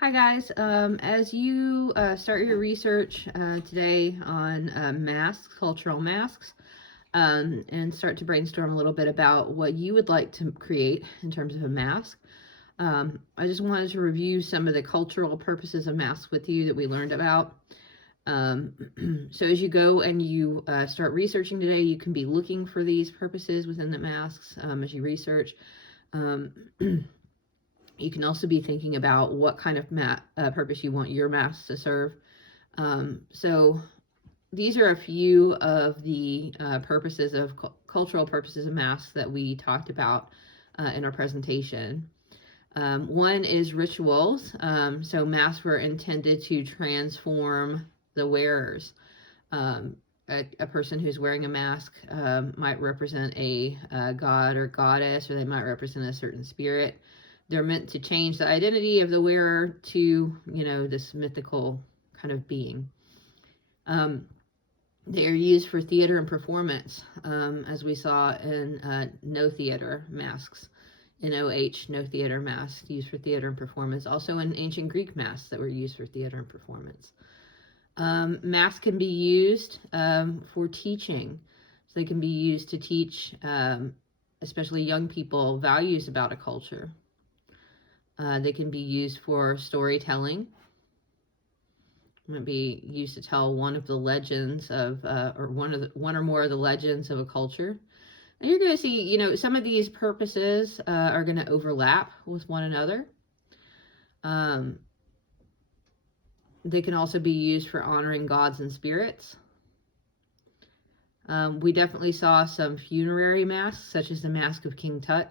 Hi guys, as you start your research today on masks, cultural masks, and start to brainstorm a little bit about what you would like to create in terms of a mask, I just wanted to review some of the cultural purposes of masks with you that we learned about. So as you go and you start researching today, you can be looking for these purposes within the masks as you research. Um, You can also be thinking about what kind of purpose you want your mask to serve. So these are a few of the purposes of cultural purposes of masks that we talked about in our presentation. One is rituals. So masks were intended to transform the wearers. A person who's wearing a mask might represent a god or goddess, or they might represent a certain spirit. They're meant to change the identity of the wearer to, this mythical kind of being. They are used for theater and performance, as we saw in no theater masks. NOH, no theater masks, used for theater and performance. Also in ancient Greek masks that were used for theater and performance. Masks can be used for teaching. So they can be used to teach, especially young people, values about a culture. They can be used for storytelling. Might be used to tell one of the legends of, or one or more of the legends of a culture. And you're going to see, some of these purposes are going to overlap with one another. They can also be used for honoring gods and spirits. We definitely saw some funerary masks, such as the Mask of King Tut.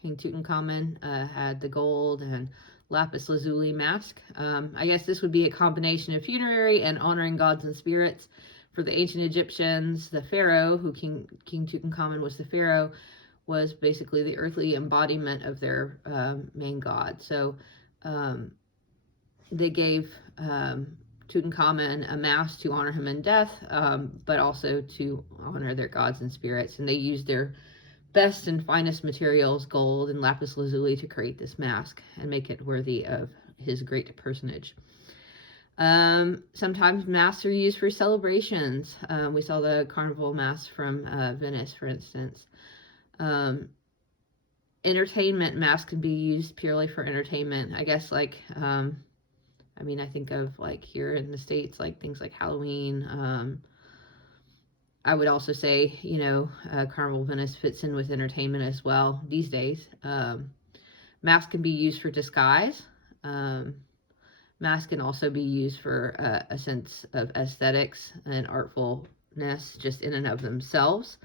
King Tutankhamun had the gold and lapis lazuli mask. I guess this would be a combination of funerary and honoring gods and spirits. For the ancient Egyptians, the pharaoh, who King Tutankhamun was the pharaoh, was basically the earthly embodiment of their main god. So they gave Tutankhamun a mask to honor him in death, but also to honor their gods and spirits. And they used their best and finest materials, gold and lapis lazuli, to create this mask and make it worthy of his great personage. Sometimes masks are used for celebrations. We saw the carnival mask from Venice, for instance. Entertainment masks can be used purely for entertainment. I guess I think of here in the States, things like Halloween. I would also say, Carnival Venice fits in with entertainment as well these days. Masks can be used for disguise. Masks can also be used for a sense of aesthetics and artfulness just in and of themselves.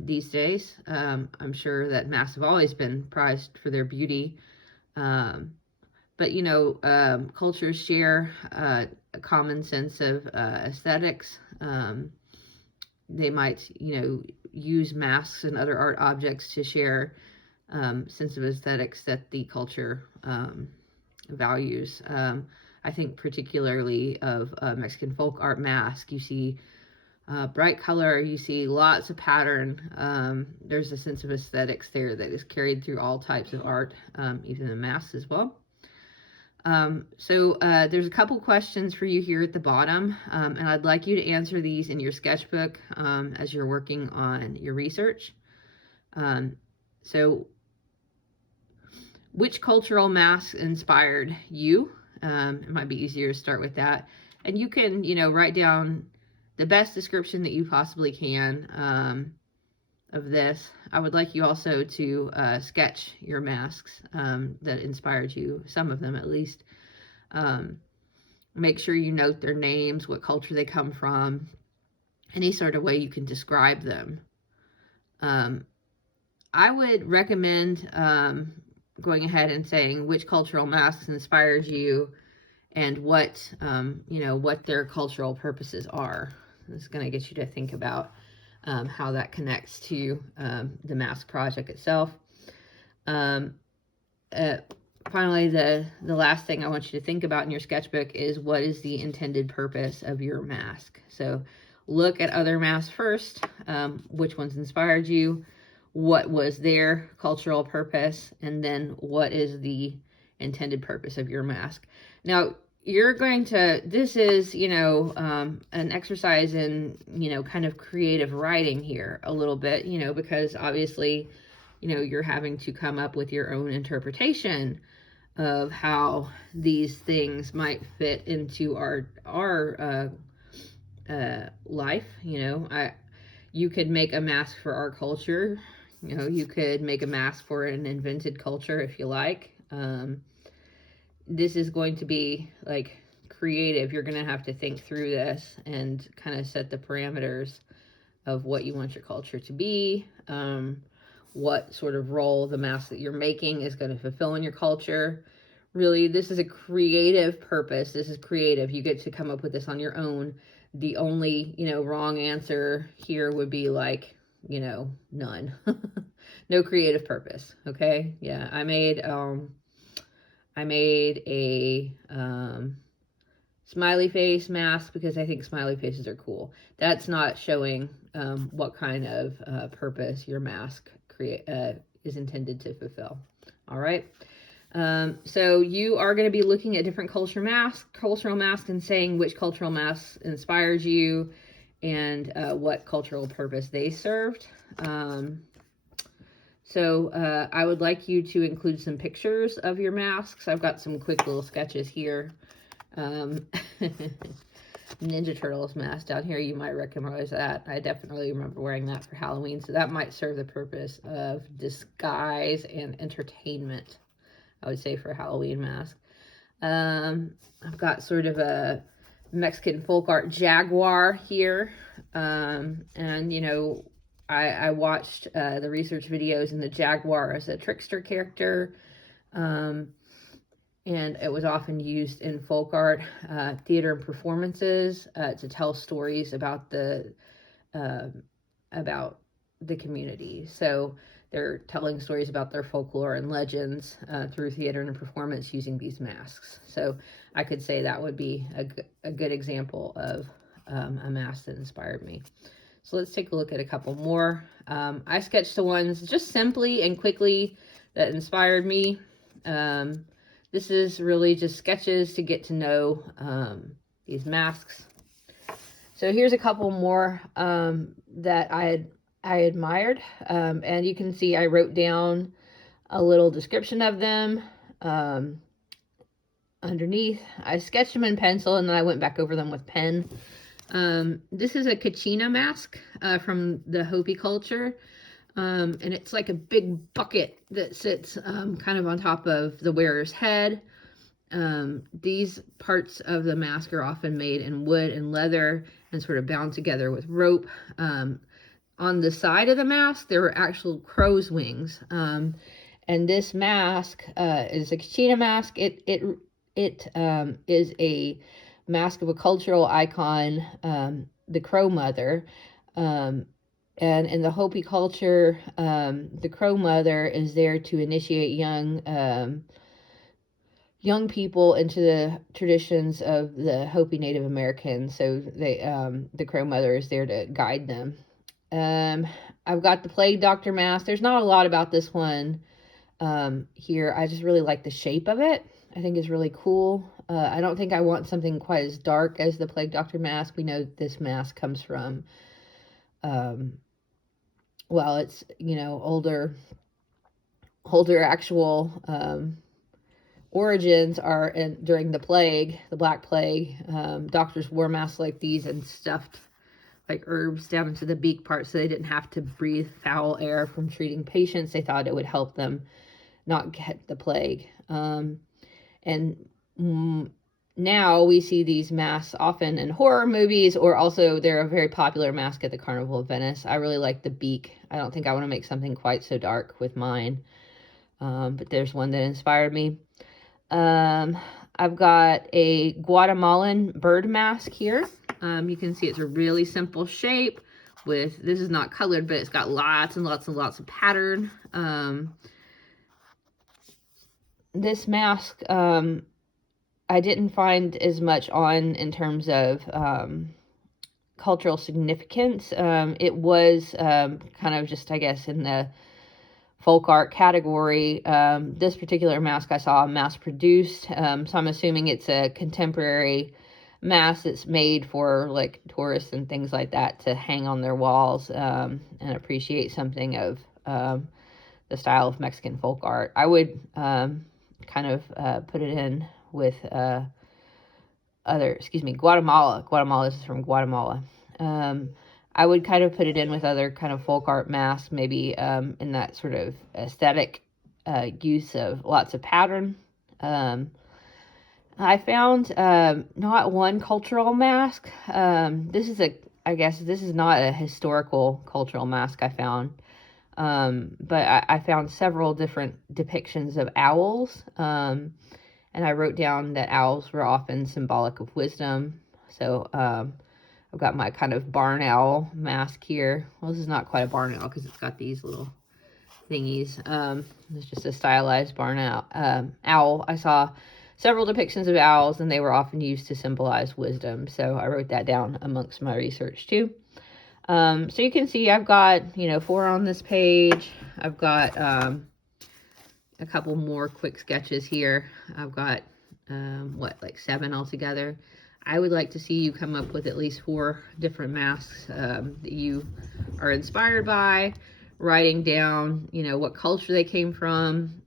These days, I'm sure that masks have always been prized for their beauty. But cultures share a common sense of aesthetics. They might, use masks and other art objects to share sense of aesthetics that the culture values. I think particularly of Mexican folk art mask. You see bright color, you see lots of pattern. There's a sense of aesthetics there that is carried through all types of art, even the masks as well. So there's a couple questions for you here at the bottom, and I'd like you to answer these in your sketchbook as you're working on your research. So which cultural mask inspired you? It might be easier to start with that. And you can, write down the best description that you possibly can of this. I would like you also to sketch your masks that inspired you, some of them at least. Make sure you note their names, what culture they come from, any sort of way you can describe them. I would recommend going ahead and saying which cultural masks inspired you and what, what their cultural purposes are. This is going to get you to think about how that connects to the mask project itself. Finally, the last thing I want you to think about in your sketchbook is what is the intended purpose of your mask. So look at other masks first, which ones inspired you, what was their cultural purpose, and then what is the intended purpose of your mask. Now, you're going to, this is, an exercise in, kind of creative writing here a little bit, because obviously, you're having to come up with your own interpretation of how these things might fit into our life. You could make a mask for our culture. You could make a mask for an invented culture if you like. This is going to be like creative. You're going to have to think through this and kind of set the parameters of what you want your culture to be, what sort of role the mask that you're making is going to fulfill in your culture. Really, this is a creative purpose. This is creative. You get to come up with this on your own. The only, wrong answer here would be like, none. No creative purpose. Okay. Yeah. I made a smiley face mask because I think smiley faces are cool. That's not showing what kind of purpose your mask is intended to fulfill. All right. So you are going to be looking at different cultural masks and saying which cultural mask inspired you and what cultural purpose they served. So I would like you to include some pictures of your masks. I've got some quick little sketches here. Ninja Turtles mask down here, you might recognize that. I definitely remember wearing that for Halloween, so that might serve the purpose of disguise and entertainment, I would say, for a Halloween mask. I've got sort of a Mexican folk art jaguar here, and I watched the research videos, and the jaguar is a trickster character, and it was often used in folk art, theater and performances to tell stories about the community. So they're telling stories about their folklore and legends through theater and performance using these masks. So I could say that would be a good example of a mask that inspired me. So let's take a look at a couple more. I sketched the ones just simply and quickly that inspired me. This is really just sketches to get to know these masks. So here's a couple more that I admired. And you can see I wrote down a little description of them underneath. I sketched them in pencil and then I went back over them with pen. This is a Kachina mask from the Hopi culture. And it's like a big bucket that sits kind of on top of the wearer's head. These parts of the mask are often made in wood and leather and sort of bound together with rope. On the side of the mask, there are actual crow's wings. And this mask is a Kachina mask. It is a mask of a cultural icon, the Crow Mother. And in the Hopi culture, the Crow Mother is there to initiate young people into the traditions of the Hopi Native Americans. So the Crow Mother is there to guide them. I've got the Plague Doctor mask. There's not a lot about this one here. I just really like the shape of it. I think it's really cool. I don't think I want something quite as dark as the Plague Doctor mask. We know this mask comes from it's, older actual origins are during the plague, the Black Plague. Doctors wore masks like these and stuffed like herbs down into the beak part so they didn't have to breathe foul air from treating patients. They thought it would help them not get the plague. Now we see these masks often in horror movies, or also they're a very popular mask at the Carnival of Venice. I really like the beak. I don't think I want to make something quite so dark with mine. But there's one that inspired me. I've got a Guatemalan bird mask here. You can see it's a really simple shape this is not colored, but it's got lots and lots and lots of pattern. This mask, I didn't find as much on in terms of cultural significance. It was kind of just, I guess, in the folk art category. This particular mask I saw mass produced, so I'm assuming it's a contemporary mask that's made for like tourists and things like that to hang on their walls, and appreciate something of the style of Mexican folk art. I would kind of put it in with Guatemala. This is from Guatemala. I would kind of put it in with other kind of folk art masks, maybe in that sort of aesthetic use of lots of pattern. I found not one cultural mask. I guess this is not a historical cultural mask I found. But I found several different depictions of owls. And I wrote down that owls were often symbolic of wisdom. So I've got my kind of barn owl mask here. Well, this is not quite a barn owl because it's got these little thingies. It's just a stylized barn owl. I saw several depictions of owls, and they were often used to symbolize wisdom. So I wrote that down amongst my research too. So you can see I've got, 4 on this page. I've got a couple more quick sketches here. I've got, 7 altogether. I would like to see you come up with at least 4 different masks that you are inspired by, writing down, what culture they came from,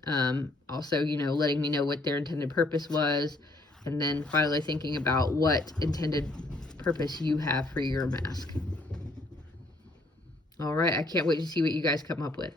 also, letting me know what their intended purpose was, and then finally thinking about what intended purpose you have for your mask. All right, I can't wait to see what you guys come up with.